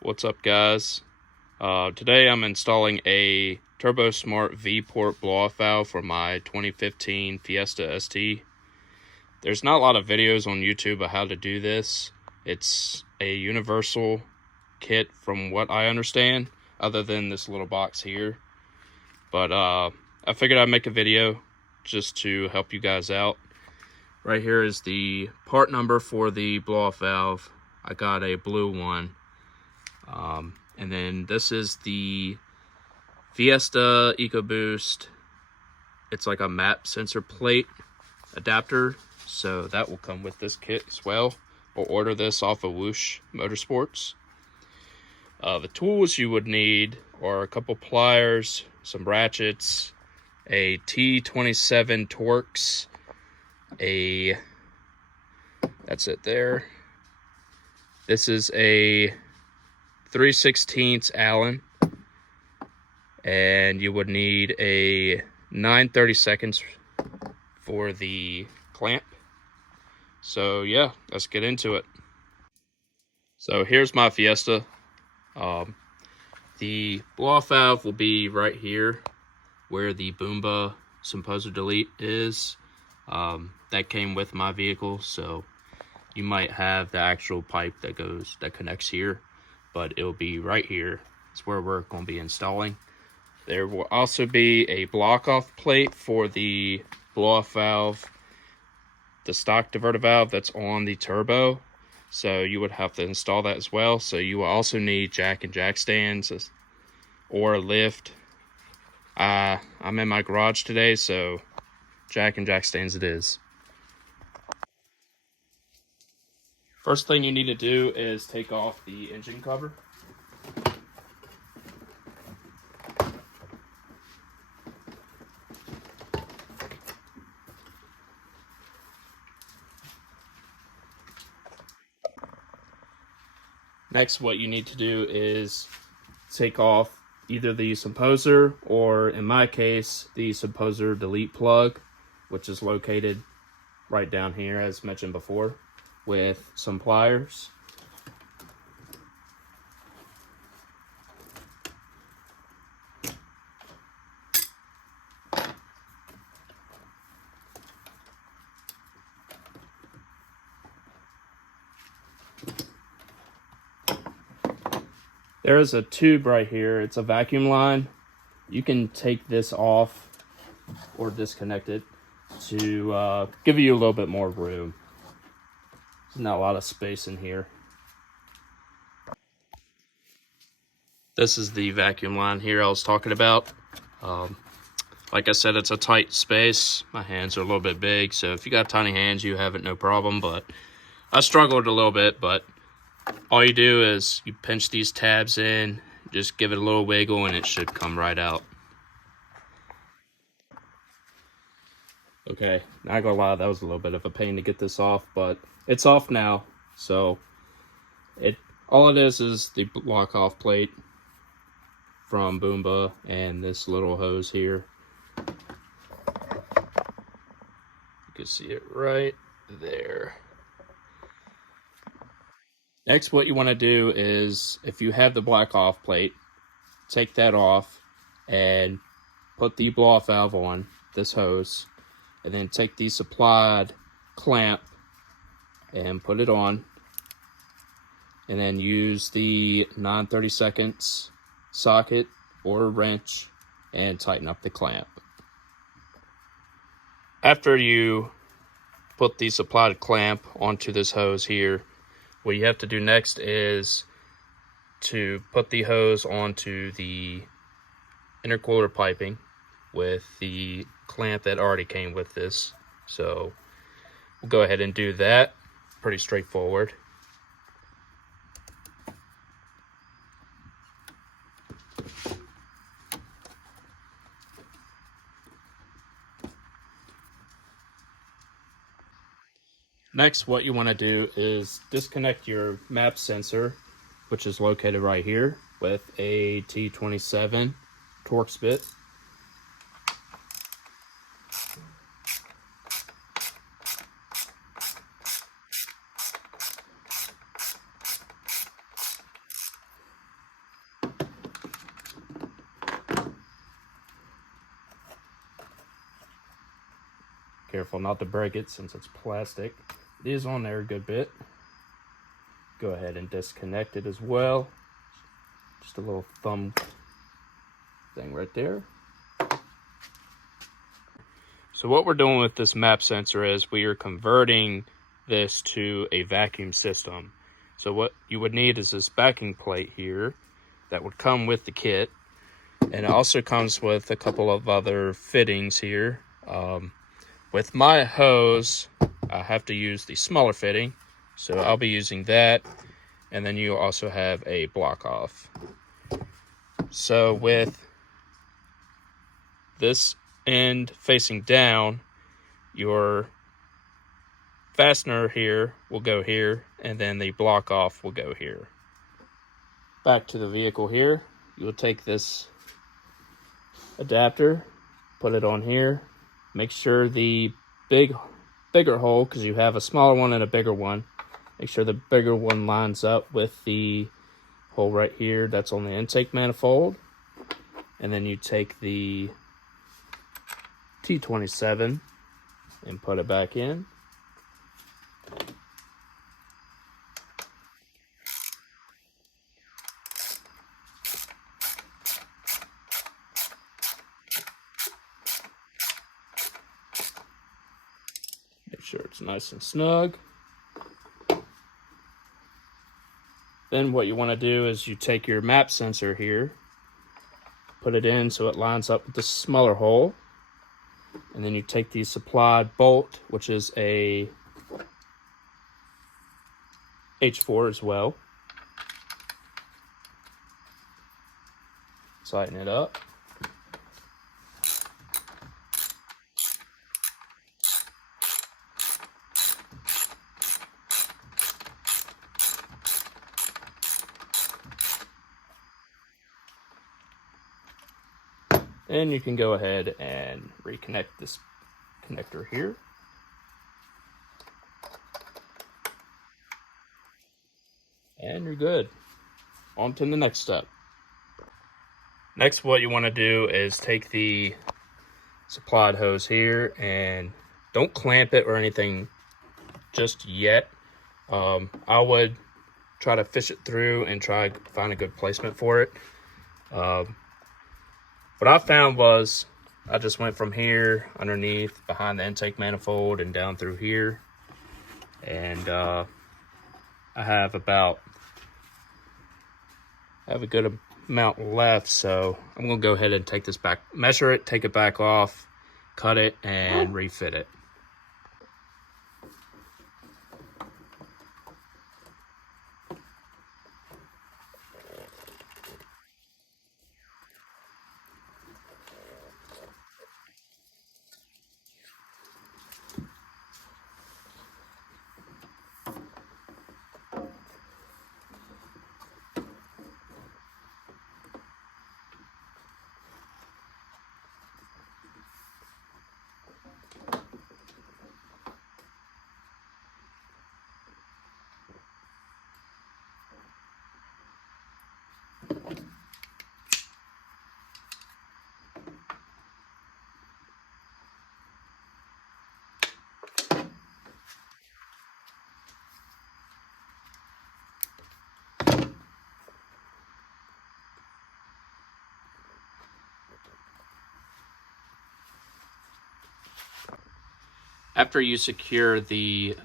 What's up, guys? Today I'm installing a Turbosmart VeePort blow-off valve for my 2015 Fiesta ST. There's not a lot of videos on YouTube of how to do this. It's a universal kit from what I understand, other than this little box here. But I figured I'd make a video just to help you guys out. Right here is the part number for the blow-off valve. I got a blue one. And then this is the Fiesta EcoBoost. It's like a map sensor plate adapter, so that will come with this kit as well. We'll order this off of Whoosh Motorsports. The tools you would need are a couple pliers, some ratchets, a T27 Torx, that's it there. This is a 3/16 Allen, and you would need a 9/32 for the clamp. So yeah, let's get into it. So here's my Fiesta. The blow-off valve will be right here where the Boomba Composer Delete is. That came with my vehicle, so you might have the actual pipe that connects here, but it'll be right here. It's where we're going to be installing. There will also be a block-off plate for the blow-off valve, the stock diverter valve that's on the turbo, so you would have to install that as well. So you will also need jack and jack stands or a lift. I'm in my garage today, so jack and jack stands it is. First thing you need to do is take off the engine cover. Next, what you need to do is take off either the Composer, or in my case, the Composer Delete plug, which is located right down here as mentioned before, with some pliers. There is a tube right here. It's a vacuum line. You can take this off or disconnect it to give you a little bit more room. There's not a lot of space in here. This is the vacuum line here I was talking about. Like I said, it's a tight space. My hands are a little bit big, so if you got tiny hands, you have it no problem, but I struggled a little bit. But all you do is you pinch these tabs in, just give it a little wiggle, and it should come right out. Okay, not gonna lie, that was a little bit of a pain to get this off, but it's off now. So all it is the block off plate from Boomba and this little hose here. You can see it right there. Next, what you want to do is, if you have the block off plate, take that off and put the blow off valve on this hose, and then take the supplied clamp and put it on, and then use the 9/32 socket or wrench and tighten up the clamp. After you put the supplied clamp onto this hose here, what you have to do next is to put the hose onto the intercooler piping with the clamp that already came with this. So we'll go ahead and do that. Pretty straightforward. Next, what you want to do is disconnect your map sensor, which is located right here, with a T27 Torx bit. careful not to break it since it's plastic. It is on there a good bit. Go ahead and disconnect it as well. Just a little thumb thing right there. So what we're doing with this map sensor is we are converting this to a vacuum system. So what you would need is this backing plate here that would come with the kit. And it also comes with a couple of other fittings here. With my hose, I have to use the smaller fitting, so I'll be using that. And then you also have a block off. So with this end facing down, your fastener here will go here, and then the block off will go here. Back to the vehicle here, you'll take this adapter, put it on here. Make sure the bigger hole, because you have a smaller one and a bigger one, make sure the bigger one lines up with the hole right here that's on the intake manifold. And then you take the T27 and put it back in. Make sure it's nice and snug. Then what you want to do is you take your map sensor here, put it in so it lines up with the smaller hole, and then you take the supplied bolt, which is a H4 as well. Tighten it up. And you can go ahead and reconnect this connector here. And you're good. On to the next step. Next, what you want to do is take the supplied hose here and don't clamp it or anything just yet. I would try to fish it through and try to find a good placement for it. What I found was I just went from here underneath behind the intake manifold and down through here, and I have a good amount left, so I'm gonna go ahead and take this back, measure it, take it back off, cut it, and refit it. After you secure the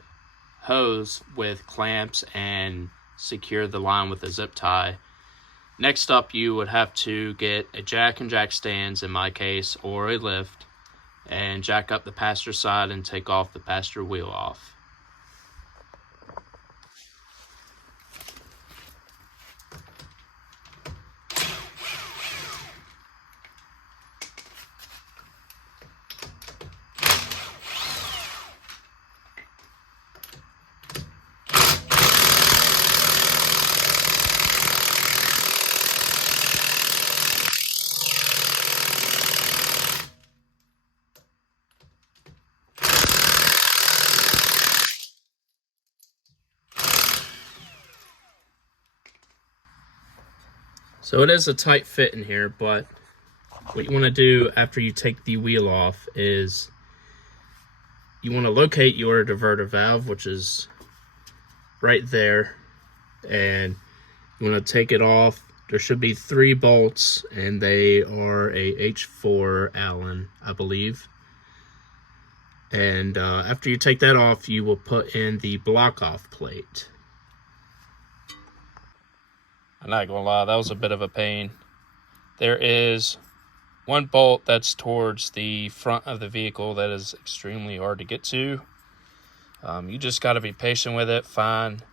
hose with clamps and secure the line with a zip tie, next up you would have to get a jack and jack stands in my case, or a lift, and jack up the passenger side and take off the passenger wheel off. So it is a tight fit in here, but what you want to do after you take the wheel off is you want to locate your diverter valve, which is right there, and you want to take it off. There should be 3 bolts, and they are a H4 Allen, I believe. And after you take that off, you will put in the block-off plate. I'm not gonna lie, that was a bit of a pain. There is 1 bolt that's towards the front of the vehicle that is extremely hard to get to. You just got to be patient with it. Find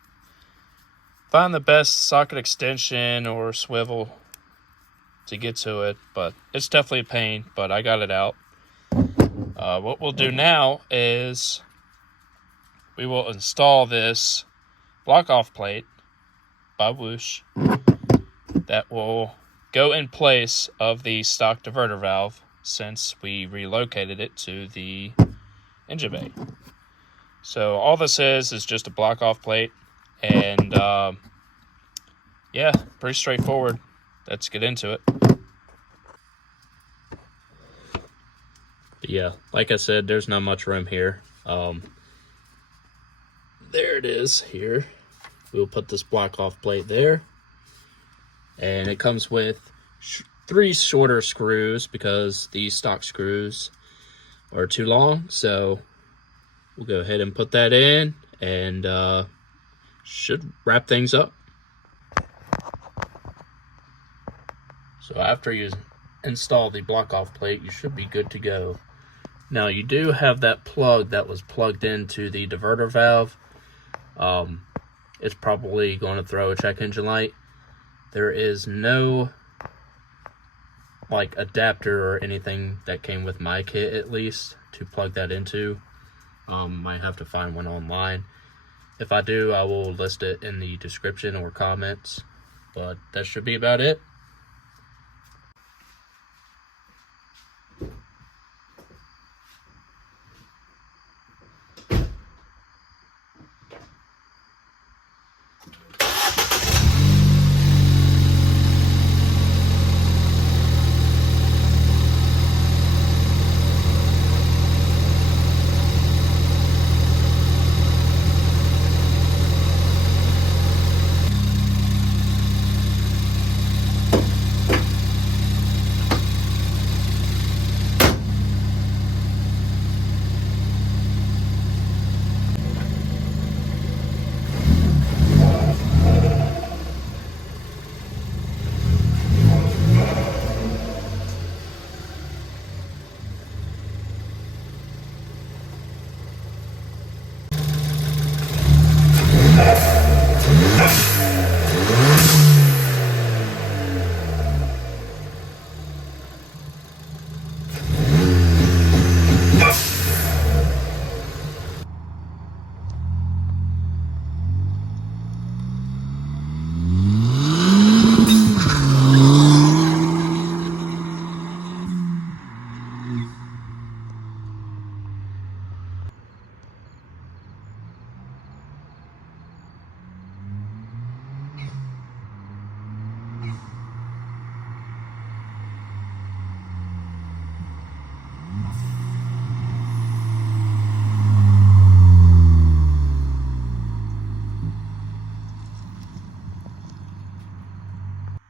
the best socket extension or swivel to get to it, but it's definitely a pain, but I got it out. What we'll do now is we will install this block-off plate by Whoosh that will go in place of the stock diverter valve since we relocated it to the engine bay. So all this is just a block-off plate, and yeah, pretty straightforward. Let's get into it. But yeah, like I said, there's not much room here. There it is here. We'll put this block-off plate there. And it comes with 3 shorter screws because these stock screws are too long. So we'll go ahead and put that in, and should wrap things up. So after you install the block-off plate, you should be good to go. Now you do have that plug that was plugged into the diverter valve. It's probably going to throw a check engine light. There is no like adapter or anything that came with my kit, at least, to plug that into. Might have to find one online. If I do, I will list it in the description or comments. But that should be about it.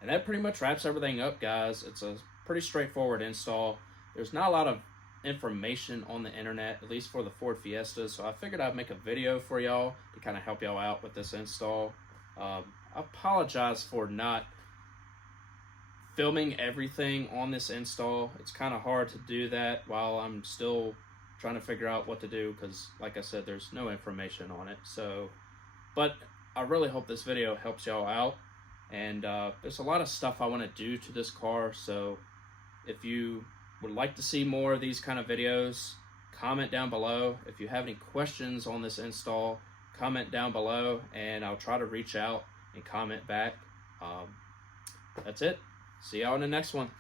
And that pretty much wraps everything up, guys. It's a pretty straightforward install. There's not a lot of information on the internet, at least for the Ford Fiesta, so I figured I'd make a video for y'all to kind of help y'all out with this install. I apologize for not filming everything on this install. It's kind of hard to do that while I'm still trying to figure out what to do because, like I said, there's no information on it. So, but I really hope this video helps y'all out. And there's a lot of stuff I want to do to this car, so if you would like to see more of these kind of videos, comment down below. If you have any questions on this install, comment down below, and I'll try to reach out and comment back. That's it. See y'all in the next one.